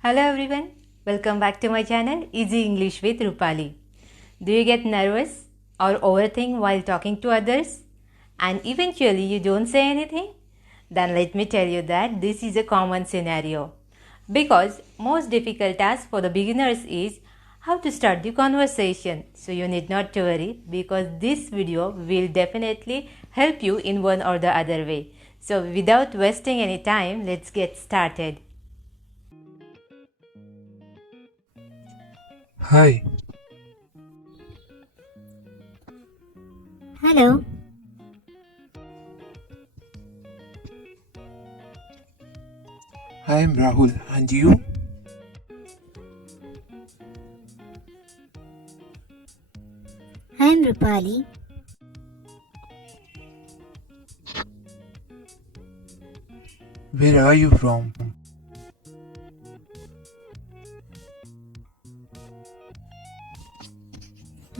Hello everyone, welcome back to my channel Easy English with Rupali. Do you get nervous or overthink while talking to others and eventually you don't say anything? Then let me tell you that this is a common scenario because most difficult task for the beginners is how to start the conversation. So you need not to worry because this video will definitely help you in one or the other way. So without wasting any time, let's get started. Hi, Hello, I am Rahul, and you? I am Rupali. Where are you from?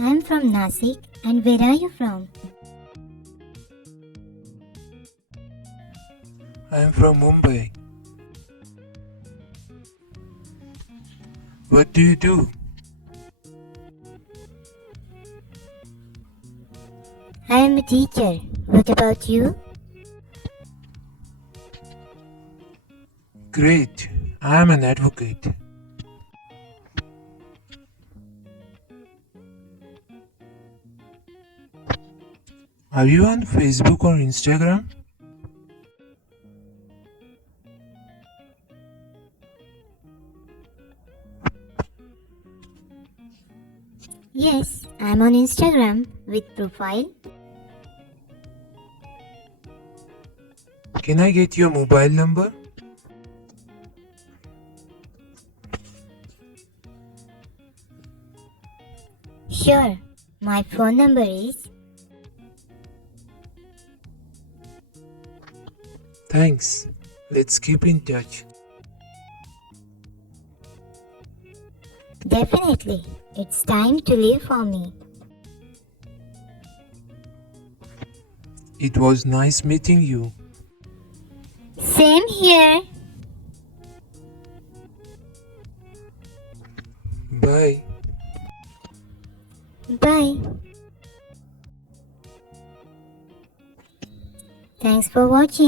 I am from Nasik. And where are you from? I am from Mumbai. What do you do? I am a teacher. What about you? Great, I am an advocate. Are you on Facebook or Instagram? Yes, I am on Instagram with profile. Can I get your mobile number? Sure, my phone number is. Thanks. Let's keep in touch. Definitely, it's time to leave for me. It was nice meeting you. Same here. Bye. Bye. Thanks for watching.